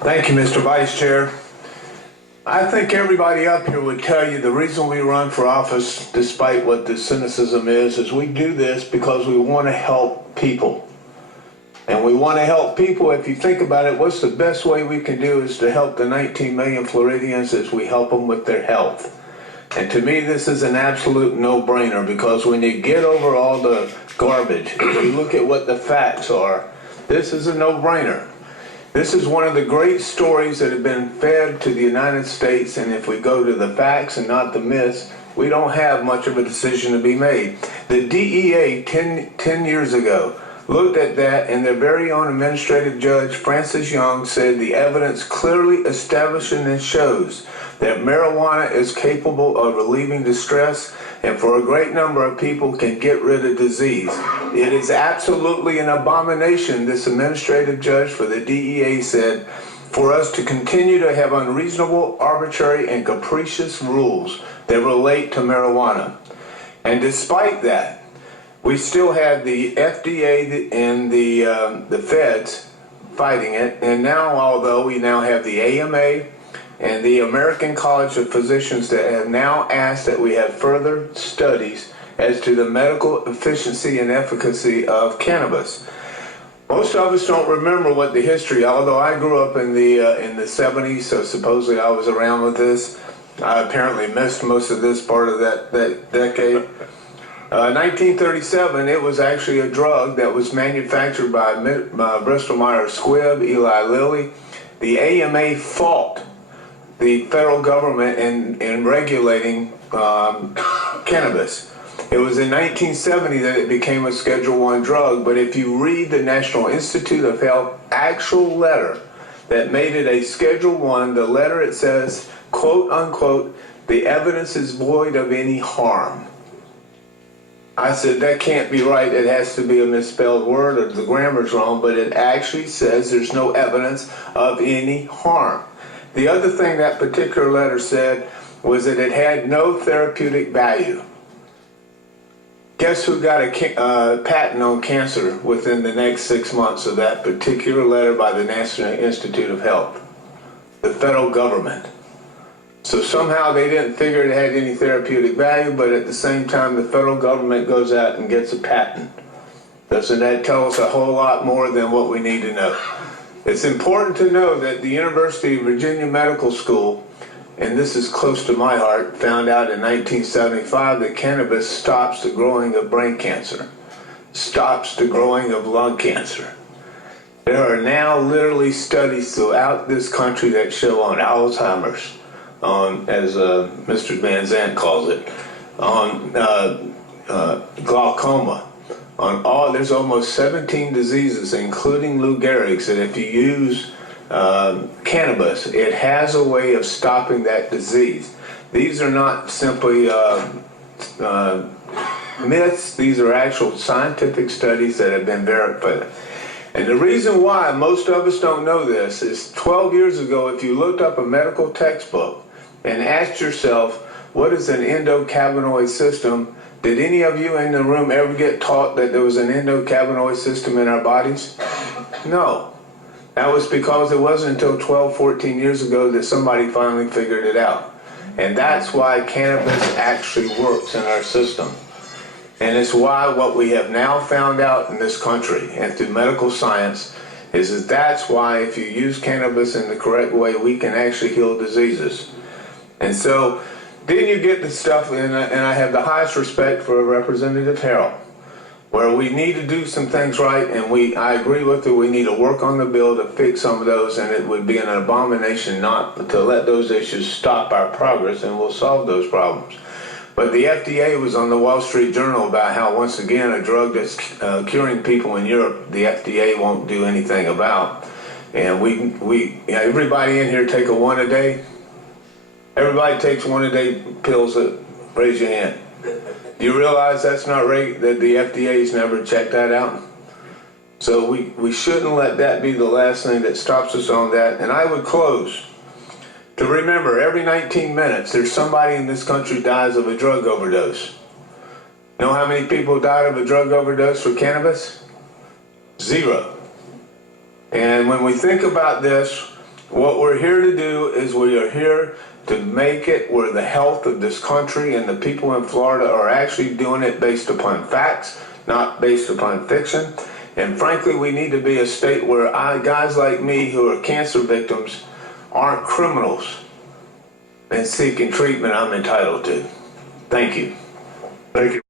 Thank you, Mr. Vice Chair. I think everybody up here would tell you the reason we run for office, despite what the cynicism is we do this because we want to help people. And we want to help people. If you think about it, what's the best way we can do is to help the 19 million Floridians is we help them with their health. And to me, this is an absolute no-brainer because when you get over all the garbage, if you look at what the facts are, this is a no-brainer. This is one of the great stories that have been fed to the United States, and if we go to the facts and not the myths, we don't have much of a decision to be made. The DEA 10 years ago looked at that, and their very own administrative judge, Francis Young, said the evidence clearly establishes and shows that marijuana is capable of relieving distress and for a great number of people can get rid of disease. It is absolutely an abomination, this administrative judge for the DEA said, for us to continue to have unreasonable, arbitrary, and capricious rules that relate to marijuana. And despite that, we still have the FDA and the feds fighting it. And now, although we now have the AMA and the American College of Physicians that have now asked that we have further studies as to the medical efficiency and efficacy of cannabis. Most of us don't remember what the history, although I grew up in the 70s, so supposedly I was around with this. I apparently missed most of this part of that decade. 1937, it was actually a drug that was manufactured by Bristol Myers Squibb, Eli Lilly. The AMA fought the federal government in regulating cannabis. It was in 1970 that it became a Schedule I drug, but if you read the National Institute of Health actual letter that made it a Schedule I, the letter it says, quote unquote, the evidence is void of any harm. I said, that can't be right. It has to be a misspelled word or the grammar's wrong, but it actually says there's no evidence of any harm. The other thing that particular letter said was that it had no therapeutic value. Guess who got a patent on cancer within the next 6 months of that particular letter by the National Institute of Health? The federal government. So somehow they didn't figure it had any therapeutic value, but at the same time the federal government goes out and gets a patent. Doesn't that tell us a whole lot more than what we need to know? It's important to know that the University of Virginia Medical School, and this is close to my heart, found out in 1975 that cannabis stops the growing of brain cancer, stops the growing of lung cancer. There are now literally studies throughout this country that show on Alzheimer's, on, as Mr. Van Zant calls it, on glaucoma, on all, there's almost 17 diseases, including Lou Gehrig's, that if you use cannabis, it has a way of stopping that disease. These are not simply myths, these are actual scientific studies that have been verified. And the reason why most of us don't know this is 12 years ago, if you looked up a medical textbook and asked yourself, what is an endocannabinoid system? Did any of you in the room ever get taught that there was an endocannabinoid system in our bodies? No. That was because it wasn't until 12, 14 years ago that somebody finally figured it out. And that's why cannabis actually works in our system. And it's why what we have now found out in this country and through medical science is that's why if you use cannabis in the correct way, we can actually heal diseases. And so then you get the stuff, and I have the highest respect for Representative Harrell, where we need to do some things right, and I agree with her, we need to work on the bill to fix some of those, and it would be an abomination not to let those issues stop our progress, and we'll solve those problems. But the FDA was on the Wall Street Journal about how, once again, a drug that's curing people in Europe, the FDA won't do anything about. And everybody in here take a one a day. Everybody takes one a day pills. Raise your hand. You realize that's not right, that the FDA's never checked that out? So we shouldn't let that be the last thing that stops us on that. And I would close to remember every 19 minutes there's somebody in this country dies of a drug overdose. Know how many people died of a drug overdose for cannabis? 0. And when we think about this, What we're here to do is we are here to make it where the health of this country and the people in Florida are actually doing it based upon facts, not based upon fiction. And frankly, we need to be a state where guys like me who are cancer victims aren't criminals and seeking treatment I'm entitled to. Thank you. Thank you.